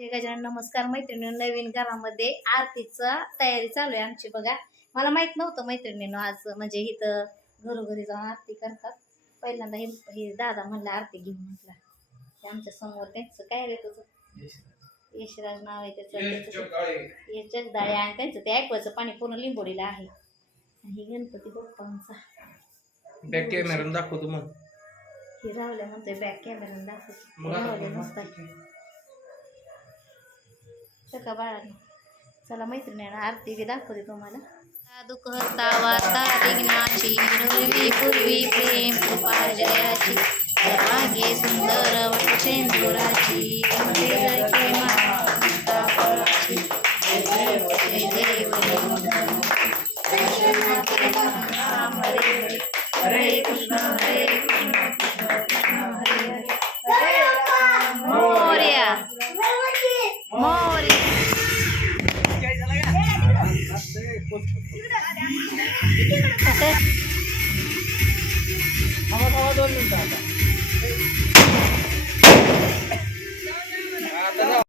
जय गजानन नमस्कार मैत्रिणी नवीन घरामध्ये आरतीचा तयारी चालू आहे आमची. बघा मला माहीत नव्हतं मैत्रिणीनं आज म्हणजे इथं घरोघरी जाऊन आरती करतात. पहिल्यांदा हे हे दादा म्हणला आरती घेऊन म्हटला. आमच्यासमोर त्यांचं काय रे तुझं? यशराज नाव आहे त्याचं हे जगदाळे आणि त्यांचं ते ऐकवायचं पाणी पूर्ण लिंबोडीला आहे. आणि हे गणपती बाप्पांचा. बॅक कॅमेरा दाखवतो मग. हे राहुल्या म्हणतोय बॅक कॅमेरा दाखवतो. नसतात. शका बाळाने. चला मैत्रिणीनं आरती बी दाखवते तुम्हाला. दुःख वार्ता विघ्नाची रवी पूर्वी प्रेम उपाजयाची मागे सुंदर वटचेंदुराची जय देव খাওয়া দাওয়া ধরলেন